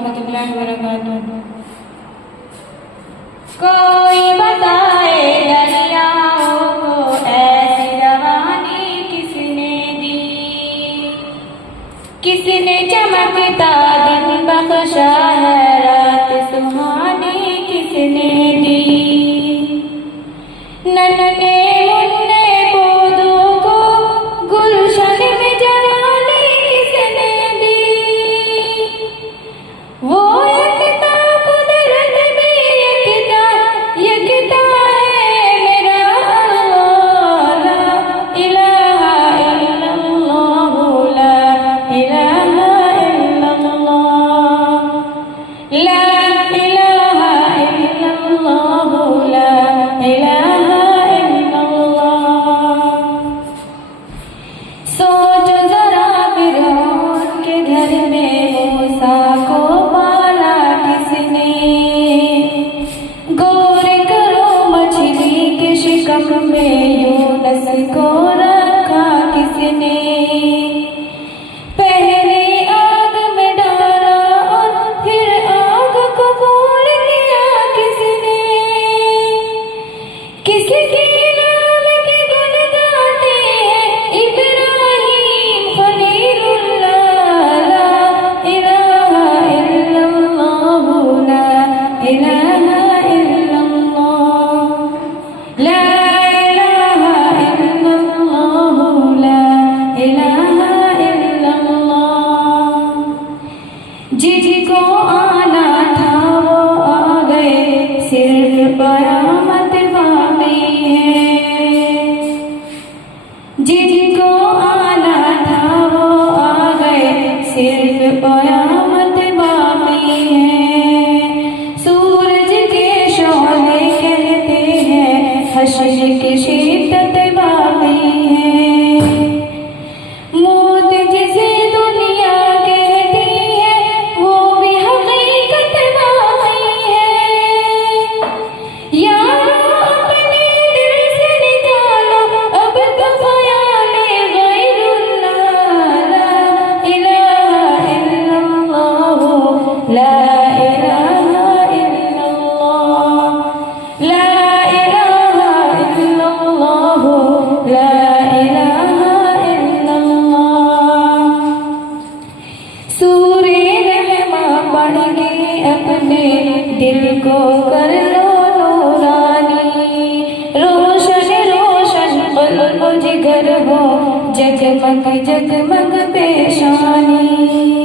रहमतुल्लाहि व बरकातुहू। कोई बताए दरियाओं को ऐसी रवानी किसने दी, किसने चमकता दिन बख्शा है रात सुहानी किसने दी। नन्हे मुन्ने पौधों को गुलशन में जवानी किसने दी। वो यकता कुदरत में यकता है मेरा अल्लाह। ला इलाहा इल्लल्लाह, ला इलाहा इल्लल्लाह, ला इलाहा इल्लल्लाह, ला इलाहा इल्लल्लाह। सोचो जरा फिरौन के घर में मूसा को पाला किसने। गौर करो मछली के शिकम में यूनुस को रखा किसने। पहले आग में डाला और फिर आग को कबूल किया किसने। किसके नाम के गुण गाते हैं इब्राहीम खलीलुल्लाह। ला इलाहा इल्लल्लाह, ला इलाहा इल्लल्लाह, ला इलाहा इल्लल्लाह, ला इलाहा इल्लल्लाह। जिसको आना था वो आ गए, सिर्फ बरामद बाकी है। जिसको आना था वो आ गए, सिर्फ बरामद बाकी है। सूरज के शोले कहते हैं हश्र की शिद्दत बाकी है। मौत जिसे दुनिया कहती है वो भी हकीकत बाकी है। यारो अपने दिल से निकालो अब तो ख्याले गैरुल्लाह। ला इलाहा इल्लल्लाह, ला इलाहा इल्लल्लाह, ला इलाहा इल्लल्लाह, ला इलाहा इल्लल्लाह। सूरे रहमा पढ़ के अपने दिल को कर लो नूरानी। रोशन रोशन कल्ब जिगर हो, जगमग जगमग पेशानी।